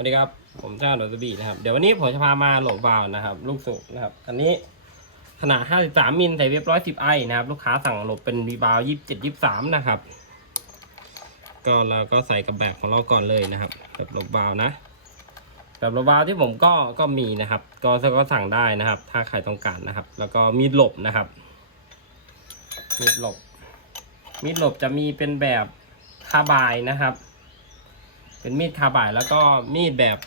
วัสดีครับ ผมเจ้าหนวดบีนะครับ เดี๋ยววันนี้ผมจะพามาโหลดวาวนะครับ ลูกสูบนะครับ อันนี้ขนาด 53 มิลใส่เว็บ110ไอนะครับ ลูกค้าสั่งโหลดเป็นวีบาว 27 23 นะครับ ก็เราก็ใส่กับแบบของเราก่อนเลยนะครับ แบบโหลดวาวนะแบบโหลดวาวที่ผมก็ก็มีนะครับ ก็ก็สั่งได้นะครับ ถ้าใครต้องการนะครับ แล้วก็มีดหลบนะครับ มีดหลบ มีดหลบจะมีเป็นแบบคาบายนะครับ เป็นมีดคาบ่ายแล้วก็มีดแบบ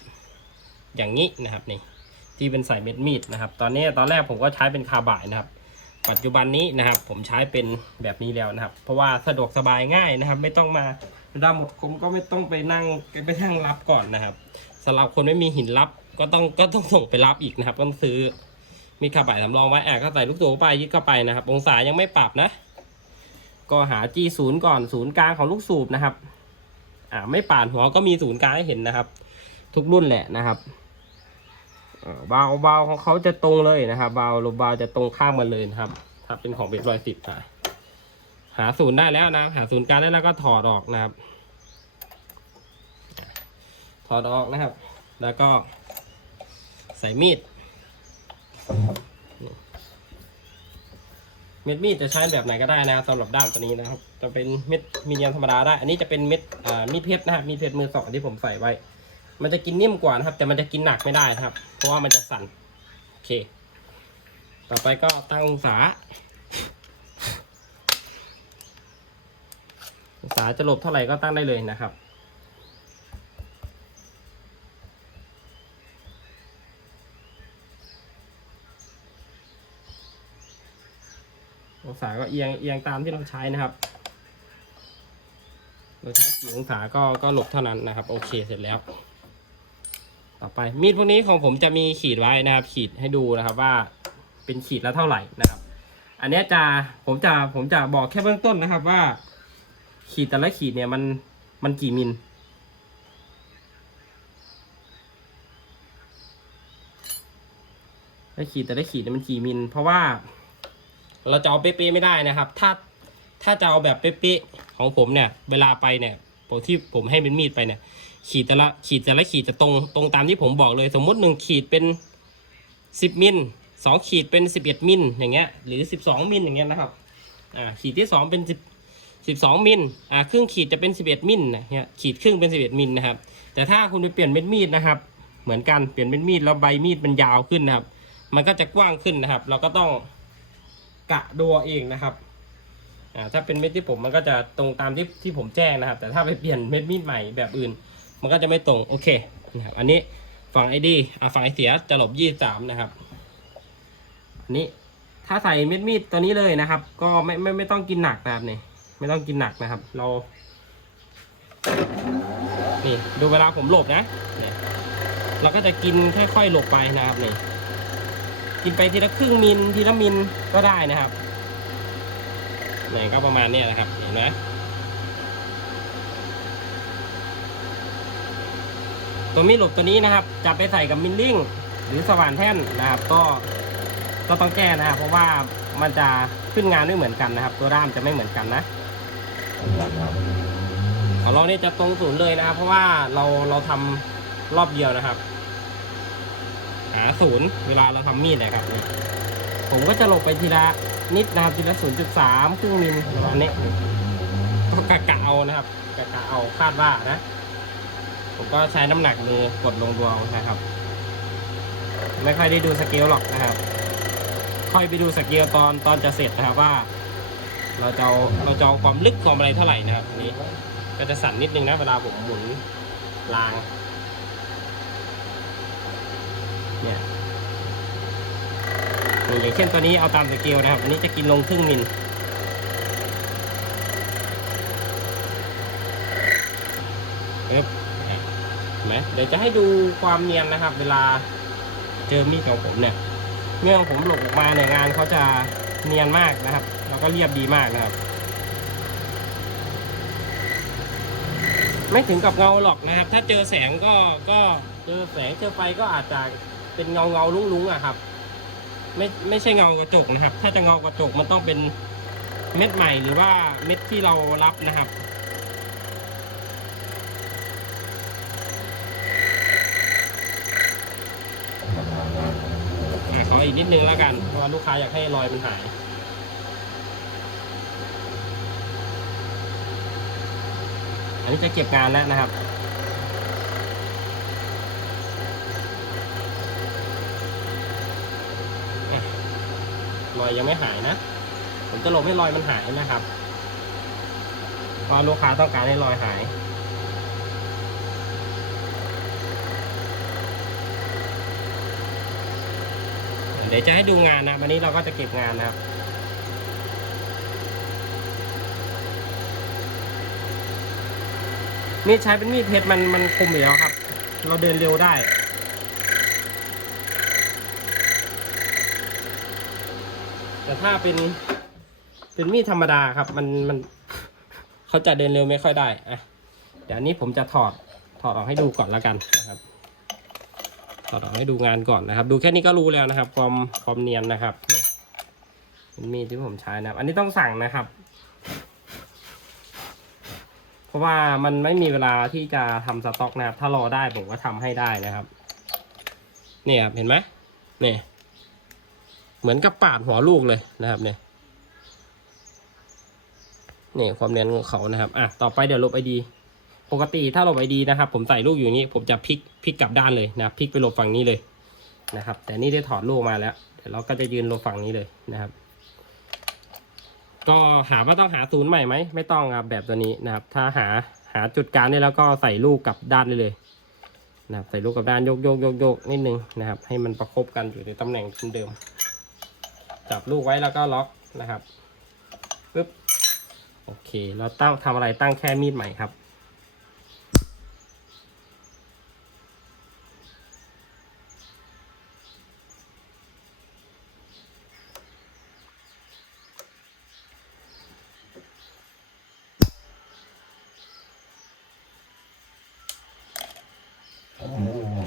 อย่างนี้นะครับนี่ที่เป็นใส่เม็ดมีดนะครับ ตอนนี้ตอนแรกผมก็ใช้เป็นคาบ่ายนะครับ ปัจจุบันนี้นะครับ ผมใช้เป็นแบบนี้แล้วนะครับ เพราะว่าสะดวกสบายง่ายนะครับ ไม่ต้องมาเวลาหมดผมก็ไม่ต้องไปนั่งไปนั่งรับก่อนนะครับสำหรับคนไม่มีหินรับก็ต้องก็ต้องส่งไปรับอีกนะครับต้องซื้อมีดคาบ่ายสำรองไว้แอบก็ใส่ลูกตัวไปยึดเข้าไปนะครับ องศายังไม่ปรับนะ ก็หา G ศูนย์ก่อนศูนย์กลางของลูกสูบนะครับ อ่าไม่ป่านหัวก็มีศูนย์กลางให้เห็นนะครับ ทุกรุ่นแหละนะครับเบาวบาวของเขาจะตรงเลยนะครับบาวลบบาวจะตรงข้ามกันเลยนะครับ ถ้าเป็นของเบรอยสิบอะหาศูนย์ได้แล้วนะ หาศูนย์กลางได้แล้วก็ถอดออกนะครับ ถอดออกนะครับ แล้วก็ใส่มีด เม็ดมีดจะใช้แบบไหนก็ได้นะครับสำหรับด้ามตัวนี้นะครับ จะเป็นเม็ดมีเดียมธรรมดาได้ อันนี้จะเป็นเม็ดอ่ามีดเพชรนะครับมีเพชรมือสองที่ผมใส่ไว้ มันจะกินนิ่มกว่านะครับ แต่มันจะกินหนักไม่ได้นะครับ เพราะว่ามันจะสั่นโอเค ต่อไปก็ตั้งองศาองศาจะหลบเท่าไหร่ก็ตั้งได้เลยนะครับ องศาก็เอียงเอียงตามที่เราใช้นะครับ เราใช้กี่องศาก็ก็หลบเท่านั้นนะครับ โอเคเสร็จแล้ว ต่อไปมีดพวกนี้ของผมจะมีขีดไว้นะครับ ขีดให้ดูนะครับว่าเป็นขีดละเท่าไหร่นะครับ อันนี้จะผมจะผมจะบอกแค่เบื้องต้นนะครับว่า ขีดแต่ละขีดเนี่ยมันมันกี่มิลขีดแต่ละขีดเนี่ยมันกี่มิล เพราะว่า เราจะเอาเป๊ะๆไม่ได้นะครับ ถ้าถ้าจะเอาแบบเป๊ะๆของผมเนี่ย เวลาไปเนี่ยผมที่ผมให้เป็นมีดไปเนี่ย ขีดแต่ละขีดแต่ละขีดจะตรงตรงตามที่ผมบอกเลย สมมติหนึ่งขีดเป็นสิบมิลสองขีดเป็นสิบเอ็ดมิลอย่างเงี้ยหรือสิบสองมิลอย่างเงี้ยนะครับอ่าขีดที่สองเป็นสิบสิบสองมิลอ่าครึ่งขีดจะเป็นสิบเอ็ดมิลนะเนี่ยขีดครึ่งเป็นสิบเอ็ดมิลนะครับ แต่ถ้าคุณไปเปลี่ยนเป็นมีดนะครับ เหมือนกันเปลี่ยนเป็นมีดแล้วใบมีดมันยาวขึ้นนะครับ มันก็จะกว้างขึ้นนะครับ เราก็ต้อง กะดูเอาเองนะครับอ่าถ้าเป็นเม็ดที่ผมมันก็จะตรงตามที่ที่ผมแจ้งนะครับ แต่ถ้าไปเปลี่ยนเม็ดมีดใหม่แบบอื่น มันก็จะไม่ตรงโอเคนะครับอันนี้ฝั่งไอดีอ่าฝั่งไอเสียจะหลบยี่สามนะครับอันนี้ถ้าใส่เม็ดมีดตัวนี้เลยนะครับ ก็ไม่ไม่ไม่ต้องกินหนักนะครับนี่ไม่ต้องกินหนักนะครับ เรา นี่ดูเวลาผมหลบนะเนี่ยเราก็จะกินค่อยๆหลบไปนะครับนี่ กินไปทีละครึ่งมิลทีละมิลก็ได้นะครับเนี่ยก็ประมาณนี้นะครับเห็นไหมตัวมีหลบตัวนี้นะครับ จะไปใส่กับมิลลิ่งหรือสว่านแท่นนะครับ ก็ก็ต้องแก้นะครับ เพราะว่ามันจะขึ้นงานไม่เหมือนกันนะครับ ตัวด้ามจะไม่เหมือนกันนะของเราเนี่ยจะตรงศูนย์เลยนะครับ เพราะว่าเราเราทำรอบเดียวนะครับ หาศูนย์เวลาเราทำมีดนะครับผมก็จะหลบไปทีละนิดนะครับทีละศูนย์จุดสามครึ่งมิลประมาณนี้ก็กะกะเอานะครับกะกะเอาคาดว่านะ ผมก็ใช้น้ำหนักมือกดลงดวงนะครับ ไม่ค่อยได้ดูสเกลหรอกนะครับ ค่อยไปดูสเกลตอนตอนจะเสร็จนะครับว่า เราจะเราจะความลึกความอะไรเท่าไหร่นะครับนนี้ก็จะสั่นนิดนึงนะเวลาผมหมุนราง เนี่ยอย่างเช่นตัวนี้เอาตามสเกลนะครับ อันนี้จะกินลงครึ่งมิลครับเห็นไหมเดี๋ยวจะให้ดูความเนียนนะครับ เวลาเจอมีดของผมเนี่ยเมื่อผมหลบออกมาในงานเขาจะเนียนมากนะครับ แล้วก็เรียบดีมากนะครับ ไม่ถึงกับเงาหรอกนะครับ ถ้าเจอแสงก็ก็เจอแสงเจอไฟก็อาจจะ เป็นเงาเงาลุ้งลุ้งอะครับ ไม่ไม่ใช่เงากระจกนะครับ ถ้าจะเงากระจกมันต้องเป็นเม็ดใหม่หรือว่าเม็ดที่เรารับนะครับขออีกนิดนึงแล้วกันเพราะลูกค้าอยากให้รอยมันหายอันนี้จะเก็บงานแล้วนะครับ รอยยังไม่หายนะ ผมจะลบให้รอยมันหายนะครับเพราะลูกค้าต้องการให้รอยหายเดี๋ยวจะให้ดูงานนะวันนี้เราก็จะเก็บงานนะครับมีดใช้เป็นมีดเพชรมันมันคมอยู่แล้วครับ เราเดินเร็วได้ แต่ถ้าเป็น เป็นมีดธรรมดาครับ มันมันเขาจะเดินเร็วไม่ค่อยได้อะเดี๋ยวนี้ผมจะถอดถอดออกให้ดูก่อนแล้วกันนะครับถอดออกให้ดูงานก่อนนะครับ ดูแค่นี้ก็รู้แล้วนะครับ ความความเนียนนะครับเป็นมีดที่ผมใช้นะครับ อันนี้ต้องสั่งนะครับ เพราะว่ามันไม่มีเวลาที่จะทำสต็อกนะครับ ถ้ารอได้ผมก็ทำให้ได้นะครับ เนี่ยครับเห็นไหมเนี่ย เหมือนกับปาดหัวลูกเลยนะครับเนี่ยนี่ความเนียนของเขานะครับอะต่อไปเดี๋ยวลบไอดีปกติถ้าลบไอดีนะครับ ผมใส่ลูกอยู่นี้ ผมจะพลิกพลิกกลับด้านเลยนะพลิกไปลบฝั่งนี้เลยนะครับ แต่นี่ได้ถอดลูกมาแล้วเดี๋ยวเราก็จะยืนลบฝั่งนี้เลยนะครับ ก็หาว่าต้องหาศูนย์ใหม่ไหมไม่ต้องครับแบบตัวนี้นะครับ ถ้าหาหาจุดกลางได้แล้วก็ใส่ลูกกลับด้านได้เลยนะครับใส่ลูกกลับด้านโยกโยกโยกโยกนิดนึงนะครับ ให้มันประคบกันอยู่ในตำแหน่งเดิม จับลูกไว้แล้วก็ล็อกนะครับปึ๊บโอเค เราตั้งทำอะไรตั้งแค่มีดใหม่ครับ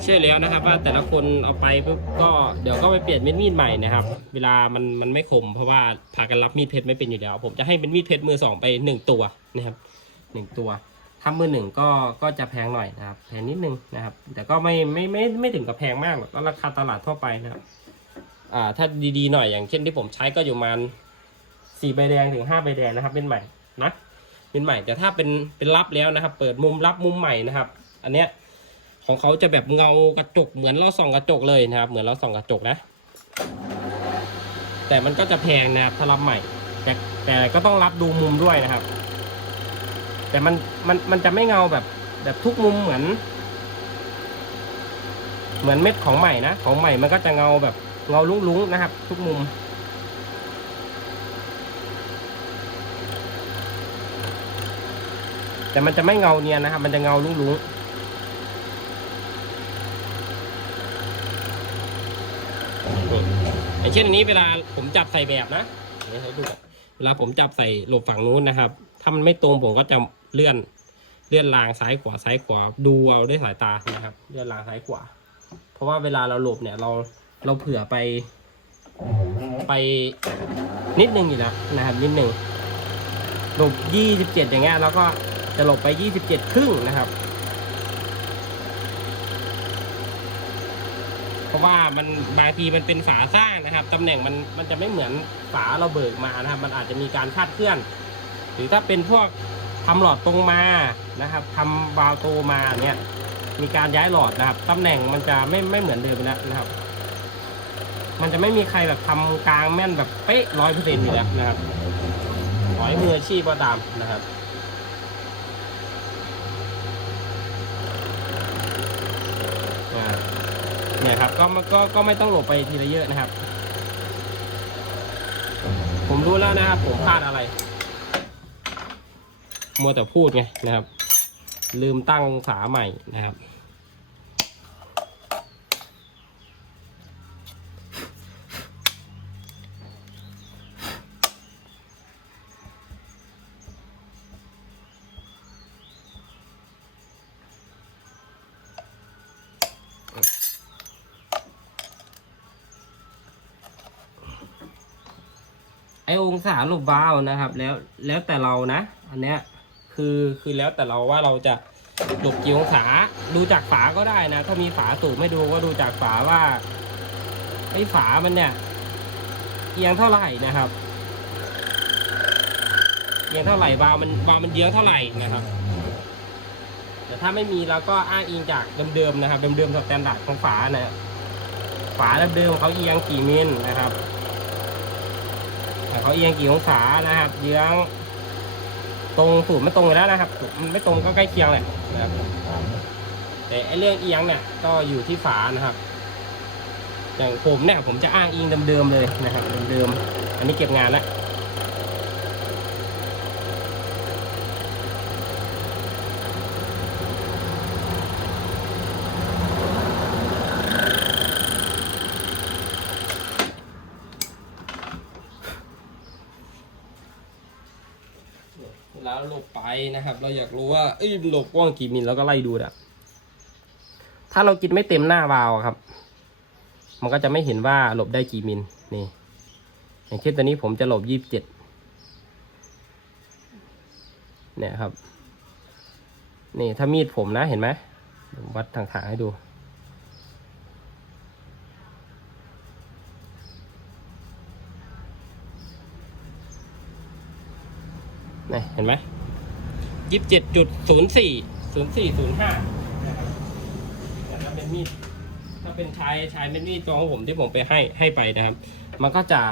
ช่แล้วนะครับ ว่าแต่ละคนเอาไปปุ๊บก็เดี๋ยวก็ไปเปลี่ยนเป็นมีดใหม่นะครับ เวลามันมันไม่คม เพราะว่าพากันรับมีดเพชรไม่เป็นอยู่แล้ว ผมจะให้เป็นมีดเพชรมือสองไปหนึ่งตัวนะครับหนึ่งตัวถ้ามือหนึ่งก็ก็จะแพงหน่อยนะครับแพงนิดนึงนะครับ แต่ก็ไม่ไม่ไม่ไม่ถึงกับแพงมากหรอกก็ราคาตลาดทั่วไปนะครับอ่าถ้าดีๆหน่อยอย่างเช่นที่ผมใช้ก็อยู่ประมาณสี่ใบแดงถึงห้าใบแดงนะครับเป็นใหม่นะเป็นใหม่แต่ถ้าเป็นเป็นรับแล้วนะครับ เปิดมุมรับมุมใหม่นะครับ อันเนี้ย ของเขาจะแบบเงากระจกเหมือนเราส่องกระจกเลยนะครับ เหมือนเราส่องกระจกนะ แต่มันก็จะแพงนะครับถ้ารับใหม่ แต่แต่ก็ต้องรับดูมุมด้วยนะครับ แต่มันมันมันจะไม่เงาแบบแบบทุกมุมเหมือน เหมือนเม็ดของใหม่นะของใหม่มันก็จะเงาแบบเงาลุ้งๆนะครับ ทุกมุมแต่มันจะไม่เงาเนียนนะครับ มันจะเงาลุ้งๆ อย่างเช่นอันนี้เวลาผมจับใส่แบบนะเดี๋ยวให้ดูเวลาผมจับใส่หลบฝั่งนู้นนะครับ ถ้ามันไม่ตรงผมก็จะเลื่อนเลื่อนรางซ้ายขวาซ้ายขวาดูเอาด้วยสายตานะครับ เลื่อนรางซ้ายขวา เพราะว่าเวลาเราหลบเนี่ยเราเราเผื่อไปไปนิดนึงอยู่แล้วนะครับนิดนึงหลบยี่สิบเจ็ดอย่างเงี้ยแล้วก็จะหลบไปยี่สิบเจ็ดครึ่งนะครับ เพ ราะว่ามันบางทีมันเป็นฝาสร้างนะครับตำแหน่งมันมันจะไม่เหมือนฝาเราเบิกมานะครับ มันอาจจะมีการคาดเคลื่อน หรือถ้าเป็นพวกทำหลอดตรงมานะครับทำวาล์วโตมาเนี่ยมีการย้ายหลอดนะครับตำแหน่งมันจะไม่ไม่เหมือนเดิมแล้วนะครับ มันจะไม่มีใครแบบทำกลางแม่นแบบเป๊ะร้อยเปอร์เซ็นต์อยู่แล้วนะครับขอให้มืออาชีพก็ตามนะครับอ่า เนี่ยครับก็ก็ก็ไม่ต้องหลบไปทีละเยอะนะครับ ผมรู้แล้วนะครับผมพลาดอะไร มัวแต่พูดไงนะครับ ลืมตั้งองศาใหม่นะครับ ไอองศาหลบวาล์วนะครับ แล้วแล้วแต่เรานะ อันเนี้ยคือคือแล้วแต่เราว่าเราจะหลบกี่องศาดูจากฝาก็ได้นะ ถ้ามีฝาสูบไม่ดูก็ดูจากฝาว่าไอฝามันเนี่ยเอียงเท่าไหร่นะครับเอียงเท่าไหร่วาล์วมันวาล์วมันเยื้องเท่าไหร่นะครับแต่ถ้าไม่มีเราก็อ้างอิงจากเดิมๆนะครับเดิมๆสแตนดาร์ดของฝานะฝาเดิมๆเขาเอียงกี่มิลนะครับ เขาเอียงกี่องศานะครับเยื้อง ตรงสูตรไม่ตรงอยู่แล้วนะครับสูตรมันไม่ตรงก็ใกล้เคียงแหละนะครับแต่ไอเรื่องเอียงเนี่ยก็อยู่ที่ฝานะครับ อย่างผมเนี่ยผมจะอ้างอิงเดิมๆเลยนะครับเดิมๆอันนี้เก็บงานแล้วเวลาเรา หลบไปนะครับ เราอยากรู้ว่าเอ้ยหลบกว้างกี่มิลแล้วก็ไล่ดูอะถ้าเรากินไม่เต็มหน้าวาวครับ มันก็จะไม่เห็นว่าหลบได้กี่มิลนี่อย่างเช่นตัวนี้ผมจะหลบยี่สิบเจ็ดเนี่ยครับ นี่ถ้ามีดผมนะเห็นไหมผมวัดทางขาให้ดูนี่เห็นไหม ยี่สิบเจ็ดจุดศูนย์สี่ศูนย์สี่ศูนย์ห้านะครับแต่ถ้าเป็นมีดถ้าเป็นชายชายเป็นมีดตัวของผมที่ผมไปให้ให้ไปนะครับ มันก็จะ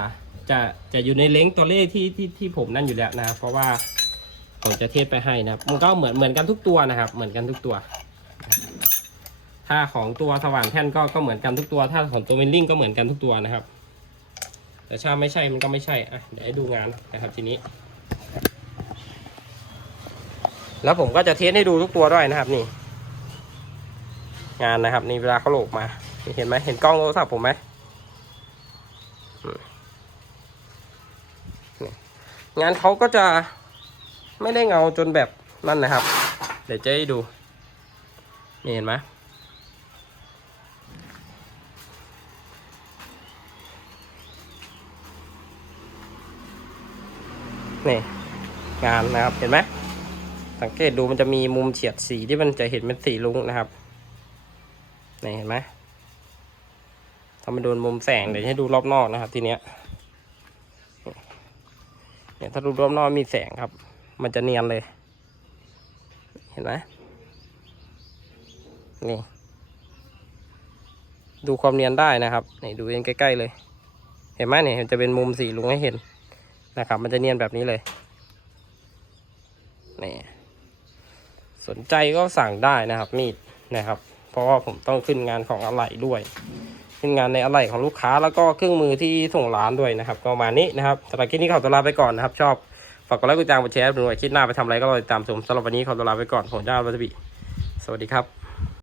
จะจะอยู่ในเล้งตัวเลขที่ที่ที่ผมนั่นอยู่แล้วนะครับเพราะว่าผมจะเทสไปให้นะครับ มันก็เหมือนเหมือนกันทุกตัวนะครับ เหมือนกันทุกตัว ถ้าของตัวสว่านแท่นก็ก็เหมือนกันทุกตัว ถ้าของตัวเมนลิงก็เหมือนกันทุกตัวนะครับ แต่ถ้าไม่ใช่มันก็ไม่ใช่อะเดี๋ยวให้ดูงานนะครับทีนี้ แล้วผมก็จะเทสให้ดูทุกตัวด้วยนะครับนี่ งานนะครับ นี่เวลาเขาโหลกมาเห็นไหมเห็นกล้องโทรศัพท์ผมไหมงานเขาก็จะไม่ได้เงาจนแบบนั่นนะครับ เดี๋ยวจะให้ดูนี่เห็นไหมนี่งานนะครับเห็นไหม สังเกตดูมันจะมีมุมเฉียดสีที่มันจะเห็นเป็นสีลุ้งนะครับนี่เห็นไหมถ้ามาโดนมุมแสงเดี๋ยวให้ดูรอบนอกนะครับ ทีเนี้ยเนี่ยถ้าดูรอบนอกมีแสงครับ มันจะเนียนเลย เห็นไหมนี่ ดูความเนียนได้นะครับนี่ดูเองใกล้ๆเลย เห็นไหมเนี่ยมันจะเป็นมุมสีลุงให้เห็นนะครับ มันจะเนียนแบบนี้เลยนี่ สนใจก็สั่งได้นะครับ มีดนะครับ เพราะว่าผมต้องขึ้นงานของอะไหล่ด้วย ขึ้นงานในอะไหล่ของลูกค้าแล้วก็เครื่องมือที่ส่งร้านด้วยนะครับ ก็ประมาณนี้นะครับสำหรับคลิปนี้ขอตัวลาไปก่อนนะครับ ชอบฝากกดไลค์กดติดตามกดแชร์ดูหน่อยคลิปหน้าไปทำอะไรก็รอติดตามชมสำหรับวันนี้ขอตัวลาไปก่อนผมจ้าวัตบิสวัสดีครับ